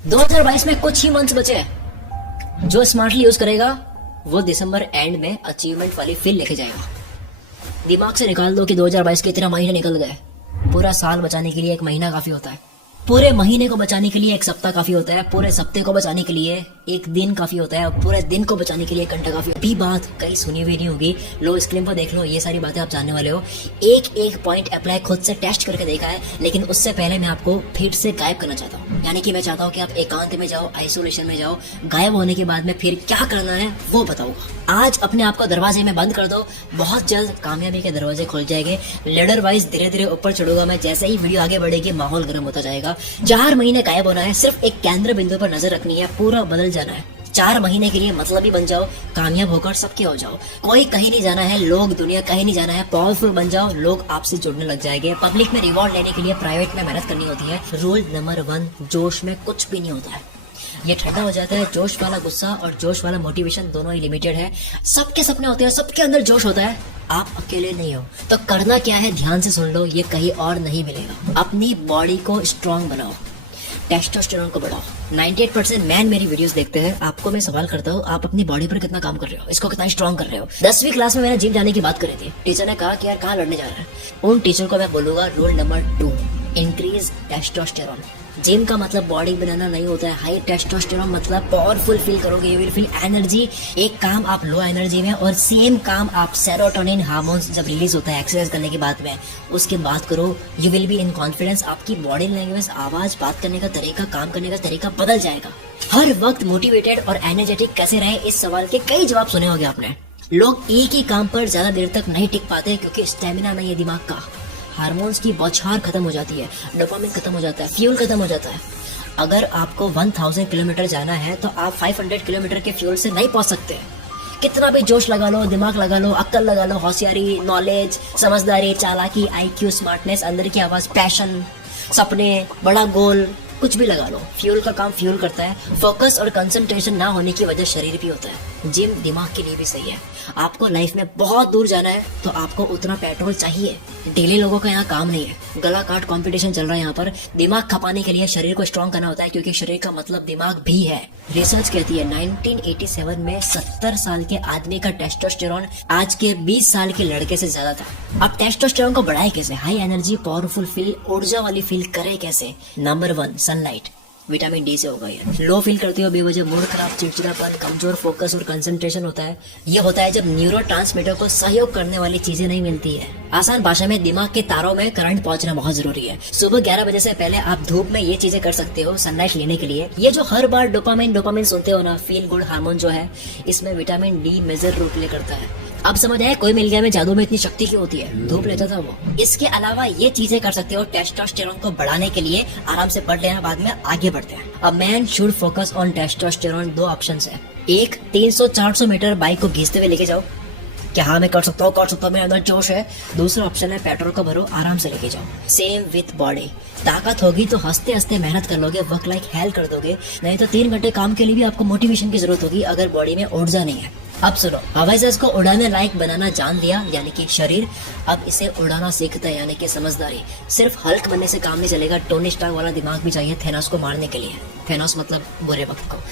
2022 में कुछ ही मंथ्स बचे हैं। जो स्मार्टली यूज करेगा वो दिसंबर एंड में अचीवमेंट वाली फील लेके जाएगा। दिमाग से निकाल दो कि 2022 के 13 महीने निकल गए। पूरा साल बचाने के लिए एक महीना काफी होता है। पूरे महीने को बचाने के लिए एक सप्ताह काफी होता है। पूरे सप्ताह को बचाने के लिए एक दिन काफी होता है। और पूरे दिन को बचाने के लिए एक घंटा काफी। भी बात कहीं सुनी हुई नहीं होगी। लो स्क्रीन पर देख लो, ये सारी बातें आप जानने वाले हो। एक एक पॉइंट अप्लाई खुद से टेस्ट करके देखा है, लेकिन उससे पहले मैं आपको फिर से गायब करना चाहता हूँ। यानी कि मैं चाहता हूँ कि आप एकांत में जाओ, आइसोलेशन में जाओ। गायब होने के बाद में फिर क्या करना है वो बताऊंगा। आज अपने आप को दरवाजे में बंद कर दो। बहुत जल्द कामयाबी के दरवाजे खुल जाएंगे। लेडर वाइज धीरे धीरे ऊपर चढ़ूंगा मैं। जैसे ही वीडियो आगे बढ़ेगी माहौल गर्म होता जाएगा। 4 महीने गायब होना है, सिर्फ एक केंद्र बिंदु पर नजर रखनी है, पूरा बदल जाना है। 4 महीने के लिए मतलब ही बन जाओ, कामयाब होकर सबके हो जाओ। कोई कहीं नहीं जाना है, लोग दुनिया कहीं नहीं जाना है। पावरफुल बन जाओ, लोग आपसे जुड़ने लग जाएंगे। पब्लिक में रिवॉर्ड लेने के लिए प्राइवेट में मेहनत करनी होती है। रूल नंबर 1, जोश में कुछ भी नहीं होता है। ये ठंडा हो जाता है। जोश वाला गुस्सा और जोश वाला मोटिवेशन दोनों ही लिमिटेड है। सबके सपने होते हैं, सबके अंदर जोश होता है। आप अकेले नहीं हो। तो करना क्या है, ध्यान से सुन लो, ये कहीं और नहीं मिलेगा। अपनी बॉडी को स्ट्रांग बनाओ, टेस्टोस्टेरोन को बढ़ाओ। 98% मैन मेरी वीडियोस देखते हैं। आपको मैं सवाल करता हूँ, आप अपनी बॉडी पर कितना काम कर रहे हो, इसको कितना स्ट्रांग कर रहे हो। 10वीं क्लास में मैंने जिम जाने की बात करी थी। टीचर ने कहा कि यार कहाँ लड़ने जा रहा है। उन टीचर को मैं बोलूंगा rule number 2, increase testosterone. Gym का मतलब बॉडी बनाना नहीं होता है। हाई टेस्टोस्टेरोन मतलब पावरफुल फील करोगे, यू विल फील एनर्जी। एक काम आप लो एनर्जी में और सेम काम आप सेरोटोनिन हार्मोन्स जब रिलीज होता है एक्सरसाइज करने के बाद में, उसके बाद करो, you will be in confidence. आपकी बॉडी लैंग्वेज, आवाज, बात करने का तरीका, काम करने का तरीका बदल जाएगा। हर वक्त मोटिवेटेड और एनर्जेटिक कैसे रहे, इस सवाल के कई जवाब सुने होंगे आपने। लोग एक ही काम पर ज्यादा देर तक नहीं टिक पाते क्योंकि स्टेमिना नहीं है दिमाग का। हार्मोन्स की बौछार खत्म हो जाती है, डोपामिन खत्म हो जाता है, फ्यूल खत्म हो जाता है। अगर आपको 1000 किलोमीटर जाना है तो आप 500 किलोमीटर के फ्यूल से नहीं पहुंच सकते। कितना भी जोश लगा लो, दिमाग लगा लो, अक्ल लगा लो, होशियारी, नॉलेज, समझदारी, चालाकी, IQ, स्मार्टनेस, अंदर की आवाज, पैशन, सपने, बड़ा गोल, कुछ भी लगा लो, फ्यूल का काम फ्यूल करता है। फोकस और कंसंट्रेशन ना होने की वजह शरीर भी होता है। जिम दिमाग के लिए भी सही है। आपको लाइफ में बहुत दूर जाना है तो आपको उतना पेट्रोल चाहिए। डेली लोगों का यहाँ काम नहीं है। गला काट कंपटीशन चल रहा है यहाँ पर। दिमाग खपाने के लिए शरीर को स्ट्रॉन्ग करना होता है, क्योंकि शरीर का मतलब दिमाग भी है। रिसर्च कहती है 1987 में 70 साल के आदमी का टेस्टोस्टेरोन आज के 20 साल के लड़के से ज्यादा था। अब टेस्टोस्टेरोन को बढ़ाए कैसे, हाई एनर्जी, पावरफुल फील, ऊर्जा वाली फील करे कैसे। Number 1, sunlight. विटामिन डी से होगा ये। लो फील करते हो, बेवजह मूड खराब, चिड़चिड़ापन, कमजोर फोकस और कंसंट्रेशन होता है। ये होता है जब न्यूरोट्रांसमीटर को सहयोग करने वाली चीजें नहीं मिलती है। आसान भाषा में दिमाग के तारों में करंट पहुंचना बहुत जरूरी है। सुबह 11 बजे से पहले आप धूप में ये चीजें कर सकते हो सनलाइट लेने के लिए। ये जो हर बार डोपामिन सुनते हो ना, फील गुड हार्मोन जो है, इसमें vitamin D major role play करता है। अब समझ आया कोई मिल गया में जादू में इतनी शक्ति क्यों होती है। धूप लेता था वो। इसके अलावा ये चीजें कर सकते हो टेस्टोस्टेरोन को बढ़ाने के लिए। आराम से पढ़ लेना, बाद में आगे बढ़ते हैं। A man should focus on testosterone. 2 options है। एक, 300-400 मीटर बाइक को घींचते हुए लेके जाओ। क्या हाँ मैं कर सकता हूँ, मेरे अंदर जोश है। दूसरा ऑप्शन है पेट्रोल को भरो, आराम से लेके जाओ। Same with body. ताकत होगी तो हंसते हंसते मेहनत कर लोगे, वर्क लाइक हेल कर दोगे। नहीं तो 3 घंटे काम के लिए भी आपको मोटिवेशन की जरूरत होगी अगर बॉडी में ऊर्जा नहीं है। अब सुनो, हवाई जहाज को उड़ाने लायक बनाना जान लिया, यानी कि शरीर। अब इसे उड़ाना सीखता है, यानी कि समझदारी। सिर्फ हल्क बनने से काम नहीं चलेगा, टोनी स्टार्क वाला दिमाग भी चाहिए थेनोस को मारने के लिए। थेनोस मतलब बुरे वक्त को।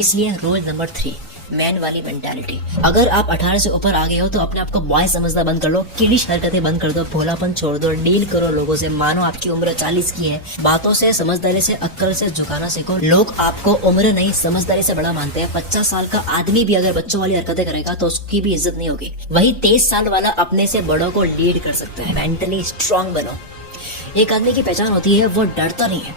इसलिए रूल नंबर 3, मैन वाली मेंटालिटी। अगर आप 18 से ऊपर आ गए हो तो अपने आप को बॉय समझना बंद कर लो। किडिश हरकतें बंद कर दो, भोलापन छोड़ दो, डील करो लोगों से। मानो आपकी उम्र 40 की है। बातों से, समझदारी से, अक्ल से झुकाना सीखो। लोग आपको उम्र नहीं समझदारी से बड़ा मानते हैं। 50 साल का आदमी भी अगर बच्चों वाली हरकतें करेगा तो उसकी भी इज्जत नहीं होगी। वही 23 साल वाला अपने से बड़ों को लीड कर सकता है। मेंटली स्ट्रांग बनो। एक आदमी की पहचान होती है वो डरता नहीं है,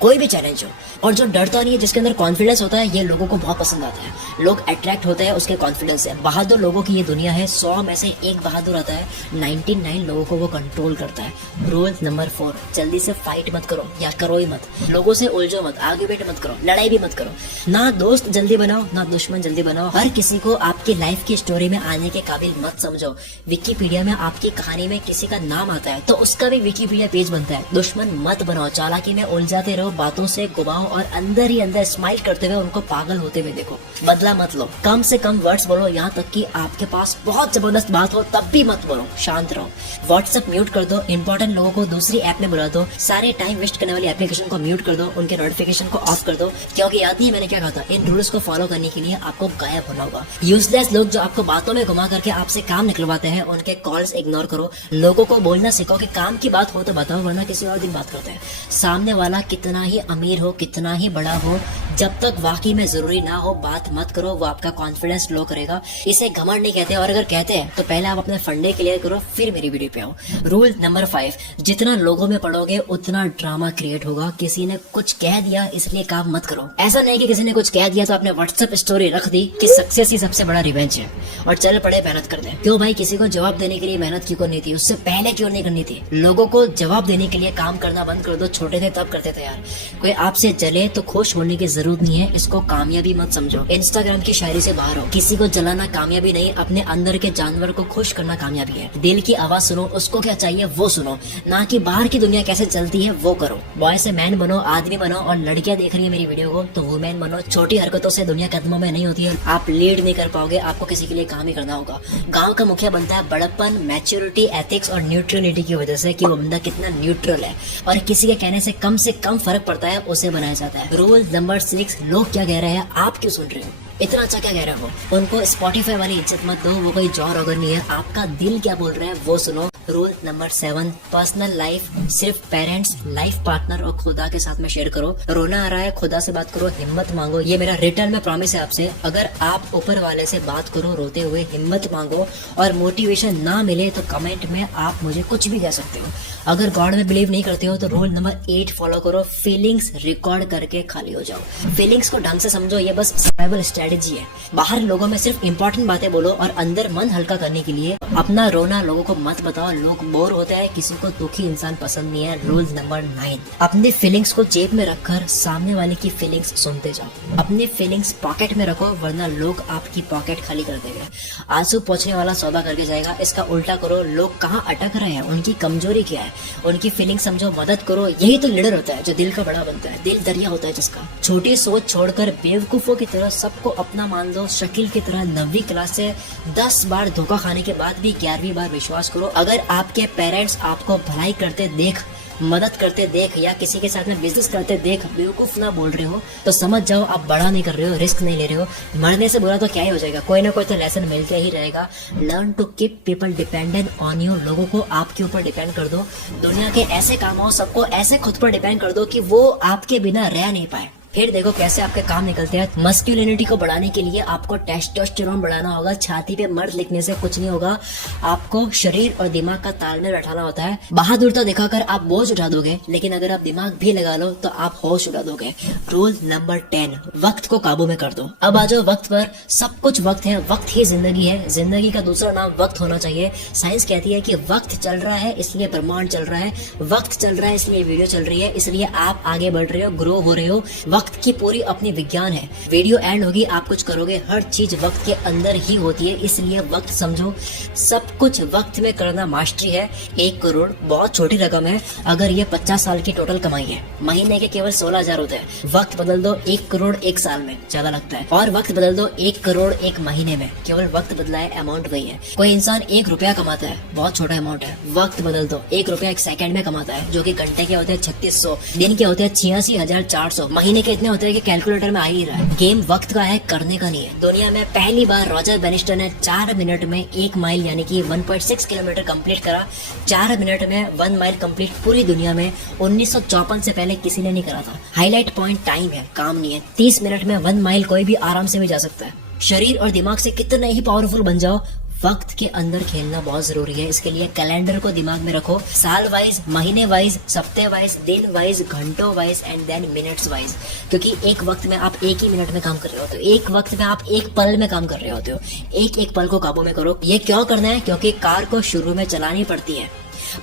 कोई भी चैलेंज हो। और जो डरता नहीं है, जिसके अंदर कॉन्फिडेंस होता है, ये लोगों को बहुत पसंद आता है। लोग अट्रैक्ट होते हैं उसके कॉन्फिडेंस से। बहादुर लोगों की ये दुनिया है। 100 में से एक बहादुर आता है, 99 लोगों को वो कंट्रोल करता है। रूल नंबर 4, जल्दी से फाइट मत करो, या करो ही मत। लोगों से उलझो मत, आर्ग्यूमेंट मत करो, लड़ाई भी मत करो। ना दोस्त जल्दी बनाओ, ना दुश्मन जल्दी बनाओ। हर किसी को आपकी लाइफ की स्टोरी में आने के काबिल मत समझो। विकिपीडिया में आपकी कहानी में किसी का नाम आता है तो उसका भी विकिपीडिया पेज बनता है। दुश्मन मत बनाओ, चालाकी में उलझाते रहो, को बातों से घुमाओ और अंदर ही अंदर स्माइल करते हुए उनको पागल होते हुए देखो। बदला मत लो, कम से कम वर्ड्स बोलो, यहाँ तक कि आपके पास बहुत जबरदस्त बात हो तब भी मत बोलो, शांत रहो। व्हाट्सएप म्यूट कर दो, इंपॉर्टेंट लोगों को दूसरी ऐप में बुला दो, सारे टाइम वेस्ट करने वाली एप्लीकेशन को म्यूट कर दो, उनके नोटिफिकेशन को ऑफ कर दो, क्योंकि याद नहीं है मैंने क्या कहा था, इन रूल्स को फॉलो करने के लिए आपको गायब होना होगा। यूजलेस लोग जो आपको बातों में घुमा करके आपसे काम निकलवाते हैं, उनके कॉल्स इग्नोर करो। लोगों को बोलना सीखो कि काम की बात हो तो बताओ, वरना किसी और दिन बात करते हैं। सामने वाला कितना ही अमीर हो, कितना ही बड़ा हो, जब तक वाकई में जरूरी ना हो बात मत करो, वो आपका कॉन्फिडेंस लो करेगा। इसे घमंड नहीं कहते, और अगर कहते हैं तो पहले आप अपने फंडे क्लियर करो, फिर मेरी वीडियो पे आओ। रूल नंबर 5, जितना लोगों में पढ़ोगे उतना ड्रामा क्रिएट होगा। किसी ने कुछ कह दिया इसलिए काम मत करो। ऐसा नहीं कि किसी ने कुछ कह दिया तो आपने व्हाट्सएप स्टोरी रख दी कि सक्सेस ही सबसे बड़ा रिवेंज है और चल पड़े मेहनत कर दे। क्यों भाई, किसी को जवाब देने के लिए मेहनत क्यों करनी थी, उससे पहले क्यों नहीं करनी थी? लोगों को जवाब देने के लिए काम करना बंद कर दो। छोटे थे तब करते थे यार। कोई आपसे जले तो खुश होने की जरूरत नहीं है, इसको कामयाबी मत समझो। इंस्टाग्राम की शायरी से बाहर हो। किसी को जलाना कामयाबी नहीं, अपने अंदर के जानवर को खुश करना कामयाबी है। दिल की आवाज सुनो, उसको क्या चाहिए वो सुनो, ना कि बाहर की दुनिया कैसे चलती है वो करो। बॉय से मैन बनो, आदमी बनो, और लड़कियां देख रही है मेरी वीडियो को तो वुमेन बनो। छोटी हरकतों से दुनिया कदमों में नहीं होती है। आप लीड नहीं कर पाओगे, आपको किसी के लिए काम ही करना होगा। गाँव का मुखिया बनता है बड़प्पन, मैच्योरिटी, एथिक्स और न्यूट्रलिटी की वजह से कि वो बंदा कितना न्यूट्रल है और किसी के कहने से कम फर्क पड़ता है, उसे बनाया जाता है। रूल नंबर 6, लोग क्या कह रहे हैं आप क्यों सुन रहे हो? इतना अच्छा क्या कह रहे हो? उनको स्पॉटिफाई वाली इज्जत मत दो, वो कोई जॉ रोगन नहीं है। आपका दिल क्या बोल रहा है वो सुनो। रूल नंबर 7, पर्सनल लाइफ सिर्फ पेरेंट्स, लाइफ पार्टनर और खुदा के साथ में शेयर करो। रोना आ रहा है, खुदा से बात करो, हिम्मत मांगो। ये मेरा रिटर्न में प्रॉमिस है आपसे। अगर आप ऊपर वाले से बात करो रोते हुए, हिम्मत मांगो और मोटिवेशन ना मिले तो कमेंट में आप मुझे कुछ भी कह सकते हो। अगर गॉड में बिलीव नहीं करते हो तो रूल नंबर 8 फॉलो करो। फीलिंग्स रिकॉर्ड करके खाली हो जाओ। फीलिंग्स को ढंग से समझो, ये बस सर्वाइवल स्ट्रेटेजी है। बाहर लोगों में सिर्फ इंपॉर्टेंट बातें बोलो और अंदर मन हल्का करने के लिए अपना रोना लोगों को मत बताओ। लोग बोर होते हैं, किसी को दुखी इंसान पसंद नहीं है। रूल नंबर 9, अपनी फीलिंग्स को जेब में रखकर सामने वाले की फीलिंग्स सुनते जाओ। अपनी फीलिंग्स पॉकेट में रखो, वरना लोग आपकी पॉकेट खाली कर देंगे। आंसू पोंछने वाला सौदा करके जाएगा। इसका उल्टा करो, लोग कहाँ अटक रहे हैं, उनकी कमजोरी क्या है, उनकी फीलिंग समझो, मदद करो। यही तो लीडर होता है जो दिल का बड़ा बनता है। दिल दरिया होता है जिसका। छोटी सोच छोड़कर बेवकूफों की तरह सबको अपना मान दो। शकील की तरह 9वीं क्लास से 10 बार धोखा खाने के बाद भी 11वीं बार विश्वास करो। अगर आपके पेरेंट्स आपको भलाई करते देख, मदद करते देख या किसी के साथ में बिजनेस करते देख बेवकूफ ना बोल रहे हो तो समझ जाओ आप बड़ा नहीं कर रहे हो, रिस्क नहीं ले रहे हो। मरने से बुरा तो क्या ही हो जाएगा, कोई ना कोई तो लेसन मिलते ही रहेगा। Learn to keep people dependent on you. लोगों को आपके ऊपर डिपेंड कर दो। दुनिया के ऐसे कामों सबको ऐसे खुद पर डिपेंड कर दो कि वो आपके बिना रह नहीं पाए। फिर देखो कैसे आपके काम निकलते हैं। मस्कुलिनिटी को बढ़ाने के लिए आपको टेस्टोस्टेरोन बढ़ाना होगा। छाती पे मर्द लिखने से कुछ नहीं होगा, आपको शरीर और दिमाग का तालमेल बैठाना होता है। बहादुरता दिखाकर आप बोझ उठा दोगे, लेकिन अगर आप दिमाग भी लगा लो तो आप होश उड़ा दोगे। रूल नंबर 10, वक्त को काबू में कर दो। अब आ जाओ वक्त पर। सब कुछ वक्त है, वक्त ही जिंदगी है। जिंदगी का दूसरा नाम वक्त होना चाहिए। साइंस कहती है कि वक्त चल रहा है इसलिए ब्रह्मांड चल रहा है, वक्त चल रहा है इसलिए वीडियो चल रही है, इसलिए आप आगे बढ़ रहे हो, ग्रो हो रहे हो। वक्त की पूरी अपनी विज्ञान है। वीडियो एंड होगी, आप कुछ करोगे, हर चीज वक्त के अंदर ही होती है, इसलिए वक्त समझो। सब कुछ वक्त में करना मास्टरी है। 1 करोड़ बहुत छोटी रकम है अगर ये 50 साल की टोटल कमाई है। महीने के केवल 16,000 होते हैं। वक्त बदल दो, 1 करोड़ 1 साल में ज्यादा लगता है, और वक्त बदल दो 1 करोड़ 1 महीने में, केवल वक्त बदला है, अमाउंट वही है। कोई इंसान 1 रुपया कमाता है, बहुत छोटा अमाउंट है। वक्त बदल दो, 1 रुपया 1 सेकंड में कमाता है, जो कि घंटे के होते हैं 3600, दिन के होते हैं 86,400, महीने के इतने होते हैं कि कैलकुलेटर में आ ही रहा है। गेम वक्त का है, करने का नहीं है। दुनिया में पहली बार रॉजर बेनिस्टर ने 4 मिनट में 1 माइल यानी कि 1.6 किलोमीटर कंप्लीट करा। 4 मिनट में 1 माइल कंप्लीट पूरी दुनिया में 1954 से पहले किसी ने नहीं करा था। हाईलाइट पॉइंट टाइम है, काम नहीं है। 30 मिनट में 1 माइल कोई भी आराम से भी जा सकता है। शरीर और दिमाग से कितने ही पावरफुल बन जाओ, वक्त के अंदर खेलना बहुत जरूरी है। इसके लिए कैलेंडर को दिमाग में रखो, साल वाइज, महीने वाइज, सप्ते वाइज, दिन वाइज, घंटों wise and then minutes wise. क्योंकि एक वक्त में आप 1 ही मिनट में काम कर रहे होते हो, एक वक्त में आप 1 पल में काम कर रहे होते हो। एक एक पल को काबू में करो। ये क्यों करना है? क्योंकि कार को शुरू में चलानी पड़ती है,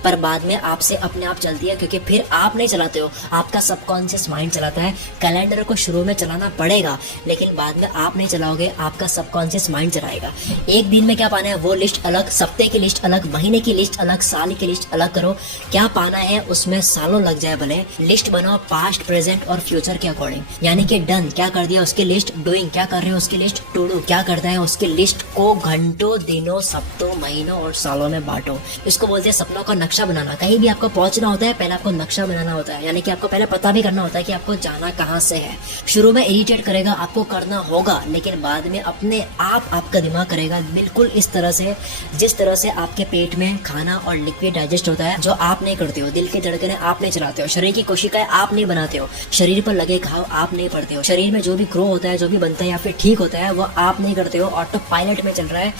पर बाद में आपसे अपने आप चलती है, क्योंकि फिर आप नहीं चलाते हो, आपका सबकॉन्शियस माइंड चलाता है। कैलेंडर को शुरू में चलाना पड़ेगा, लेकिन बाद में आप नहीं चलाओगे, आपका सबकॉन्शियस माइंड चलाएगा। एक दिन में क्या पाना है वो लिस्ट अलग, सप्ताह की लिस्ट अलग, महीने की लिस्ट अलग, साल की लिस्ट अलग करो। क्या पाना है उसमें सालों लग जाए भले, लिस्ट बनाओ पास्ट, प्रेजेंट और फ्यूचर के अकॉर्डिंग। यानी कि डन क्या कर दिया उसकी लिस्ट, डूइंग क्या कर रहे हो उसकी लिस्ट, टू डू क्या करता है उसकी लिस्ट को घंटों, दिनों, सप्ताहों, महीनों और सालों में बांटो। इसको बोलते हैं सपनों का नक्शा बनाना। कहीं भी आपको पहुंचना होता है, पहले आपको नक्शा बनाना होता है, यानी कि आपको पहले पता भी करना होता है कि आपको जाना कहाँ से है। शुरू में इरिटेट करेगा, आपको करना होगा, लेकिन बाद में अपने आप आपका दिमाग करेगा बिल्कुल इस तरह से जिस तरह से आपके पेट में खाना और लिक्विड डाइजेस्ट होता है, जो आप नहीं करते हो। दिल की धड़कनें आप नहीं चलाते हो, शरीर की कोशिकाएं आप नहीं बनाते हो, शरीर पर लगे घाव आप नहीं पड़ते हो, शरीर में जो भी ग्रो होता है, जो भी बनता है या फिर ठीक होता है, वो आप नहीं करते हो, ऑटो पायलट में चल रहा है।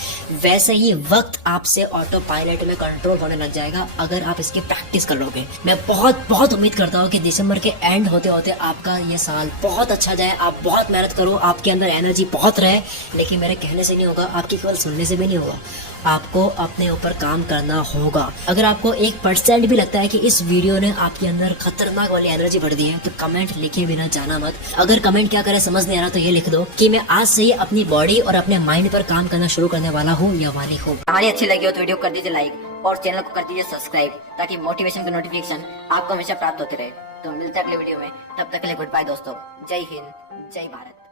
वैसे ही वक्त आपसे ऑटो पायलट में कंट्रोल होने लग जाएगा अगर आप इसकी प्रैक्टिस कर लोगे। मैं बहुत बहुत उम्मीद करता हूँ कि दिसंबर के एंड होते होते आपका ये साल बहुत अच्छा जाए, आप बहुत मेहनत करो, आपके अंदर एनर्जी बहुत रहे। लेकिन मेरे कहने से नहीं होगा, आपकी केवल सुनने से भी नहीं होगा, आपको अपने ऊपर काम करना होगा। अगर आपको 1% भी लगता है कि इस वीडियो ने आपके अंदर खतरनाक वाली एनर्जी भर दी है, तो कमेंट लिखे बिना जाना मत। अगर कमेंट क्या करे समझ नहीं आ रहा तो ये लिख दो कि मैं आज से ही अपनी बॉडी और अपने माइंड पर काम करना शुरू करने वाला हूँ या वाली हूँ। कहानी अच्छी लगी हो तो वीडियो कर दीजिए लाइक और चैनल को कर दीजिए सब्सक्राइब, ताकि मोटिवेशन का नोटिफिकेशन आपको हमेशा प्राप्त होते रहे। तो मिलते हैं अगले वीडियो में, तब तक के लिए गुड बाय दोस्तों। जय हिंद, जय भारत।